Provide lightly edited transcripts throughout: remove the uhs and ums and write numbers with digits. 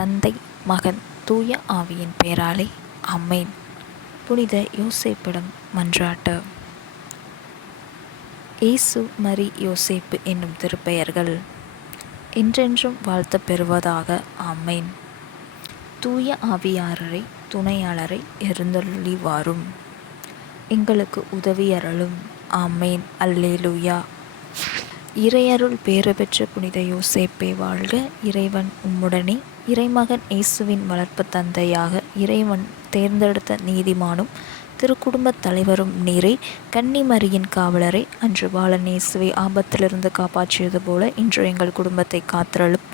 தந்தை, மகன், தூய ஆவியின் பெயராலே ஆமென். புனித யோசேப்பிடம் மன்றாட்டு. இயேசு, மரி, யோசேப்பு என்னும் திருப்பெயர்கள் என்றென்றும் வாழ்த்தப் பெறுவதாக. ஆமென். தூய ஆவியாரரை, துணையாளரை எழுந்தருளி வாரும், எங்களுக்கு உதவியருளும். ஆமென். அல்லேலூயா. இறையருள் பேறு பெற்ற புனித யோசேப்பே வாழ்க. இறைவன் உம்முடனே. இறைமகன் இயேசுவின் வளர்ப்பு தந்தையாக இறைவன் தேர்ந்தெடுத்த நீதிமானும் திருக்குடும்பத் தலைவரும் நீரே. கன்னி மரியின் காவலரை, அன்று பாலன் இயேசுவை ஆபத்திலிருந்து காப்பாற்றியது போல இன்று எங்கள் குடும்பத்தை காத்திரளும்.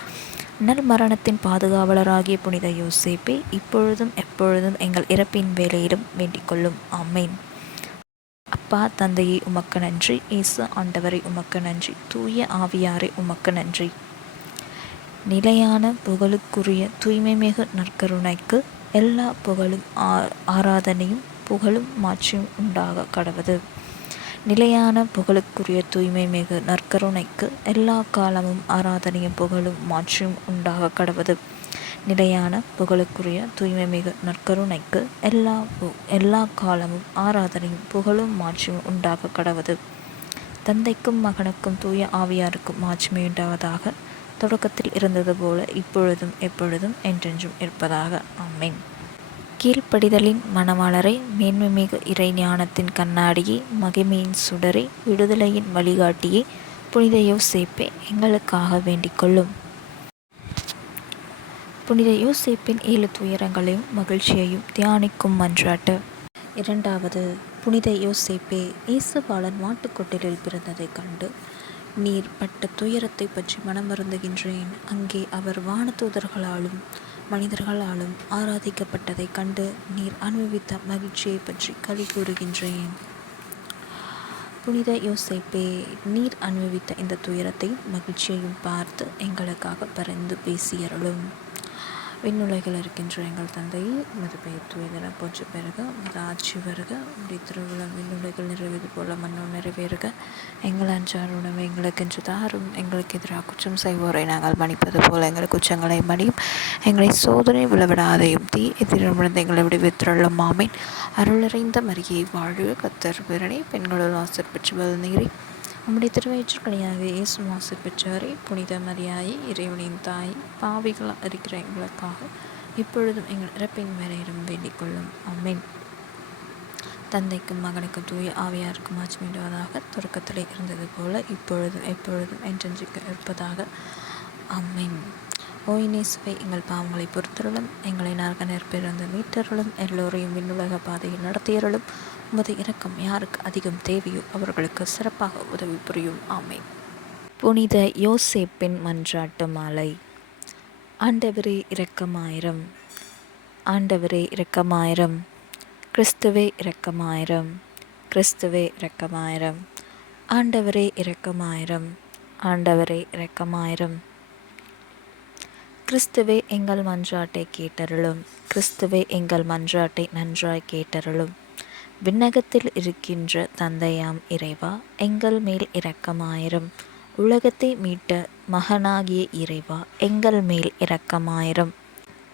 நல் மரணத்தின் பாதுகாவலராகிய புனித யோசேப்பே, இப்பொழுதும் எப்பொழுதும் எங்கள் இறப்பின் வேளையிலும் வேண்டிக் கொள்ளும். ஆமென். அப்பா தந்தையே உமக்கு நன்றி. இயேசு ஆண்டவரை உமக்கு நன்றி. தூய ஆவியாரை உமக்கு நன்றி. நிலையான புகழுக்குரிய தூய்மைமிகு நற்கருணைக்கு எல்லா புகழும் ஆராதனையும் புகழும் மாட்சியும் உண்டாக கடவது. நிலையான புகழுக்குரிய தூய்மைமிகு நற்கருணைக்கு எல்லா காலமும் ஆராதனையும் புகழும் மாட்சியும் உண்டாக கடவது. நிலையான புகழுக்குரிய தூய்மைமிகு நற்கருணைக்கு எல்லா காலமும் ஆராதனையும் புகழும் மாட்சியும் உண்டாக கடவது. தந்தைக்கும் மகனுக்கும் தூய ஆவியாருக்கும் மாட்சிமையுண்டாவதாக. தொடக்கத்தில் இருந்தது போல இப்பொழுதும் எப்பொழுதும் என்றென்றும் இருப்பதாக. ஆமென். கீழ்ப்படிதலின் மணவாளரை, மேன்மைமிகு இறை ஞானத்தின் கண்ணாடியே, மகிமையின் சுடரே, விடுதலையின் வழிகாட்டியே, புனித யோசேப்பே எங்களுக்காக வேண்டிக் கொள்ளும். புனித யோசேப்பின் 7 துயரங்களையும் மகிழ்ச்சியையும் தியானிக்கும் மன்றாட்டு. இரண்டாவது. புனித யோசேப்பே, இயேசு பாலன் மாட்டுக்கொட்டிலில் பிறந்ததைக் கண்டு நீர் பட்ட துயரத்தை பற்றி மனம் வருந்துகின்றேன். அங்கே அவர் வானதூதர்களாலும் மனிதர்களாலும் ஆராதிக்கப்பட்டதைக் கண்டு நீர் அனுபவித்த மகிழ்ச்சியை பற்றி களி கூறுகின்றேன். புனித யோசேப்பே, நீர் அனுபவித்த இந்த துயரத்தையும் மகிழ்ச்சியையும் பார்த்து எங்களுக்காக பரிந்து பேசியருளும். விண்ணுலகில் இருக்கின்ற எங்கள் தந்தையே, உமது பெயர் தூயதென போற்ற பெறுக. உமது ஆட்சி வருக. உம்முடைய திருவுளம் விண்ணுலகில் நிறைவேறுவது போல மண்ணும் நிறைவேறுக. எங்கள் அன்றாட உணவை எங்களுக்கு இன்று தாரும். எங்களுக்கு எதிராக குற்றம் செய்வோரை நாங்கள் மன்னிப்பது போல எங்கள் குற்றங்களை மன்னியும். எங்களை சோதனை விழவிடாதையும் எதிரிடமிருந்து எங்களை விடுவித்தருளும். ஆமென். அருளறைந்த மரியே வாழ்க. கர்த்தர் உடனே பெண்களுள் ஆசீர் பெற்றவள் நீரே. உம்முடைய திருவயிற்றுக்கனியாக இயேசு ஆசீர் பெற்றவரே. புனித மரியாயே, இறைவனின் தாய், பாவிகளாக இருக்கிற எங்களுக்காக இப்பொழுதும் எங்கள் இறப்பின் வேளையிலும் வேண்டிக் கொள்ளும். ஆமென். தந்தைக்கும் மகனுக்கும் தூய ஆவியாருக்கும் மாட்சிமையுண்டாவதாக. தொடக்கத்திலே இருந்தது போல இப்பொழுதும் எப்பொழுதும் என்றென்றைக்கும் இருப்பதாக. ஆமென். ஓய்நேசுவை, எங்கள் பாவங்களை பொறுத்தருளும். எங்களை நரக நெருப்பிலிருந்து மீட்டருளும். எல்லோரையும் விண்ணுலக பாதையில் நடத்தியருளும். உமது இரக்கம் யாருக்கு அதிகம் தேவையோ அவர்களுக்கு சிறப்பாக உதவி புரியும். ஆமென். புனித யோசேப்பின் மன்றாட்டு மாலை. ஆண்டவரே இரக்கமாயிரம். ஆண்டவரே இரக்கமாயிரம். கிறிஸ்துவே இரக்கமாயிரம். கிறிஸ்துவே இரக்கமாயிரம். ஆண்டவரே இரக்கமாயிரம். ஆண்டவரே இரக்கமாயிரம். கிறிஸ்துவே எங்கள் மன்றாட்டை கேட்டருளும். கிறிஸ்துவே எங்கள் மன்றாட்டை நன்றாய் கேட்டருளும். விண்ணகத்தில் இருக்கின்ற தந்தையாம் இறைவா, எங்கள் மேல் இரக்கமாயிரம். உலகத்தை மீட்ட மகனாகிய இறைவா, எங்கள் மேல் இரக்கமாயிரம்.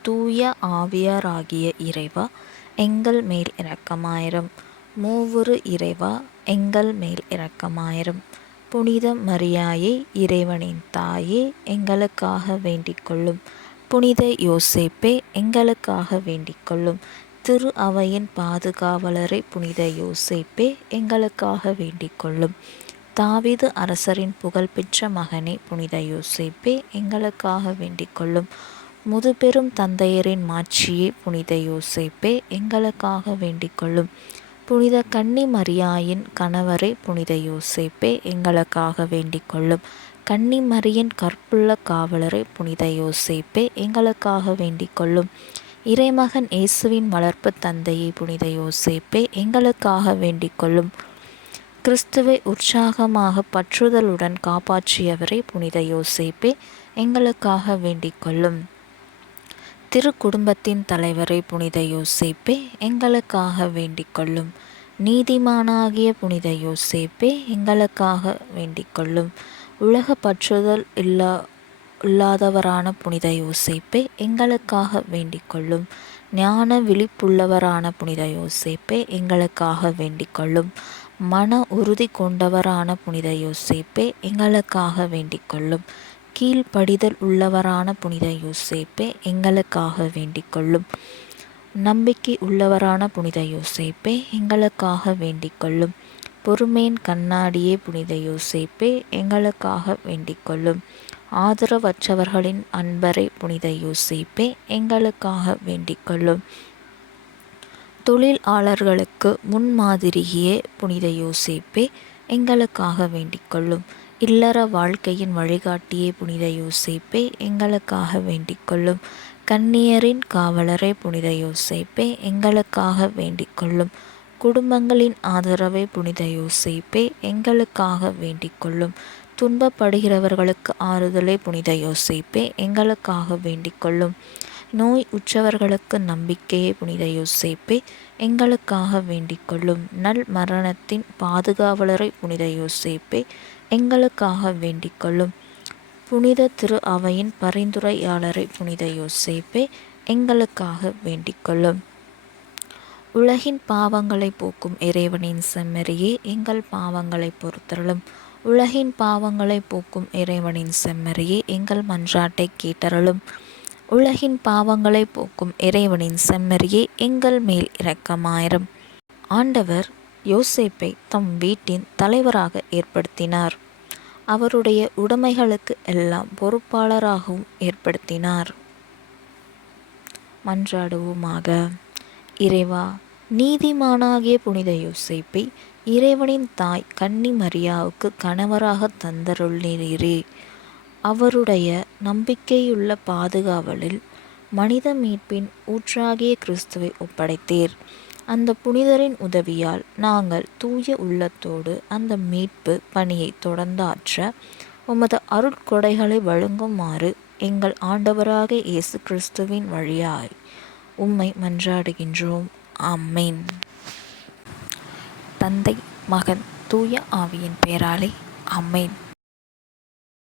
தூய ஆவியாராகிய இறைவா, எங்கள் மேல் இரக்கமாயிரம். மூவுரு இறைவா, எங்கள் மேல் இரக்கமாயிரம். புனித மரியாயே, இறைவனின் தாயே, எங்களுக்காக வேண்டிக் கொள்ளும். புனித யோசேப்பே, எங்களுக்காக வேண்டிக் கொள்ளும். திரு அவையின் பாதுகாவலரை புனித யோசேப்பே, எங்களுக்காக வேண்டிக் கொள்ளும். தாவீது அரசரின் புகழ்பெற்ற மகனே புனித யோசேப்பே, எங்களுக்காக வேண்டிக் கொள்ளும். முதுபெரும் தந்தையரின் மாட்சியே புனித யோசேப்பே, எங்களுக்காக வேண்டிக் கொள்ளும். புனித கன்னி மரியாயின் கணவரே புனித யோசேப்பே, எங்களுக்காக வேண்டிக் கொள்ளும். கன்னி மரியின் கற்புள்ள காவலரே புனித யோசேப்பே, எங்களுக்காக வேண்டிக் கொள்ளும். இறைமகன் இயேசுவின் வளர்ப்பு தந்தையே புனித யோசேப்பே, எங்களுக்காக வேண்டிக் கொள்ளும். கிறிஸ்துவை உற்சாகமாக பற்றுதலுடன் காப்பாற்றியவரே புனித யோசேப்பே, எங்களுக்காக வேண்டிக் கொள்ளும். திருக்குடும்பத்தின் தலைவரே புனித யோசேப்பே, எங்களுக்காக வேண்டிக் கொள்ளும். நீதிமானாகிய புனித யோசேப்பே, எங்களுக்காக வேண்டிக் கொள்ளும். உலக பற்றுதல் இல்லாதவரான புனித யோசேப்பே எங்களுக்காக வேண்டிக் கொள்ளும். ஞான விழிப்புள்ளவரான புனித யோசேப்பே எங்களுக்காக வேண்டிக் கொள்ளும். மன உறுதி கொண்டவரான புனித யோசேப்பே எங்களுக்காக வேண்டிக் கொள்ளும். கீழ்ப்படிதல் உள்ளவரான புனித யோசேப்பே எங்களுக்காக வேண்டிக் கொள்ளும். நம்பிக்கை உள்ளவரான புனித யோசேப்பே எங்களுக்காக வேண்டிக் கொள்ளும். பொறுமையின் கண்ணாடியே புனித யோசேப்பே எங்களுக்காக வேண்டிக் கொள்ளும். ஆதரவற்றவர்களின் அன்பரே புனித யோசேப்பே எங்களுக்காக வேண்டிக் கொள்ளும். தொழிலாளர்களுக்கு முன்மாதிரியே புனித யோசேப்பே எங்களுக்காக வேண்டிக் கொள்ளும். இல்லற வாழ்க்கையின் வழிகாட்டியே புனித யோசேப்பே எங்களுக்காக வேண்டிக் கொள்ளும். கன்னியரின் காவலரே புனித யோசேப்பே எங்களுக்காக வேண்டிக் கொள்ளும். குடும்பங்களின் ஆதரவே புனித யோசேப்பே எங்களுக்காக வேண்டிக் கொள்ளும். துன்பப்படுகிறவர்களுக்கு ஆறுதலே புனித யோசேப்பே எங்களுக்காக வேண்டிக் கொள்ளும். நோய் உற்றவர்களுக்கு நம்பிக்கையே புனித யோசேப்பே எங்களுக்காக வேண்டிக் கொள்ளும். நல் மரணத்தின் பாதுகாவலரை புனித யோசேப்பே எங்களுக்காக வேண்டிக் கொள்ளும். புனித திரு அவையின் பரிந்துரையாளரை புனித யோசேப்பே எங்களுக்காக வேண்டிக் கொள்ளும். உலகின் பாவங்களை போக்கும் இறைவனின் செம்மறியே எங்கள் பாவங்களை பொறுத்தருளும். உலகின் பாவங்களை போக்கும் இறைவனின் செம்மறியே எங்கள் மன்றாட்டை கேட்டருளும். உலகின் பாவங்களை போக்கும் இறைவனின் செம்மறியே எங்கள் மேல் இரக்கமாயிரும். ஆண்டவர் யோசேப்பை தம் வீட்டின் தலைவராக ஏற்படுத்தினார். அவருடைய உடைமைகளுக்கு எல்லாம் பொறுப்பாளராகவும் ஏற்படுத்தினார். மன்றாடுவோமாக. இறைவா, நீதிமானாகிய புனித யோசேப்பை இறைவனின் தாய் கன்னி மரியாவுக்கு கணவராக தந்தருளினீரே. அவருடைய நம்பிக்கையுள்ள பாதுகாவலில் மனித மீட்பின் ஊற்றாகிய கிறிஸ்துவை ஒப்படைத்தீர். அந்த புனிதரின் உதவியால் நாங்கள் தூய உள்ளத்தோடு அந்த மீட்பு பணியை தொடர்ந்தாற்ற உமது அருட்கொடைகளை வழங்குமாறு எங்கள் ஆண்டவராக இயேசு கிறிஸ்துவின் வழியாய் உம்மை மன்றாடுகின்றோம். ஆமென். தந்தை, மகன், தூய ஆவியின் பெயராலே ஆமென்.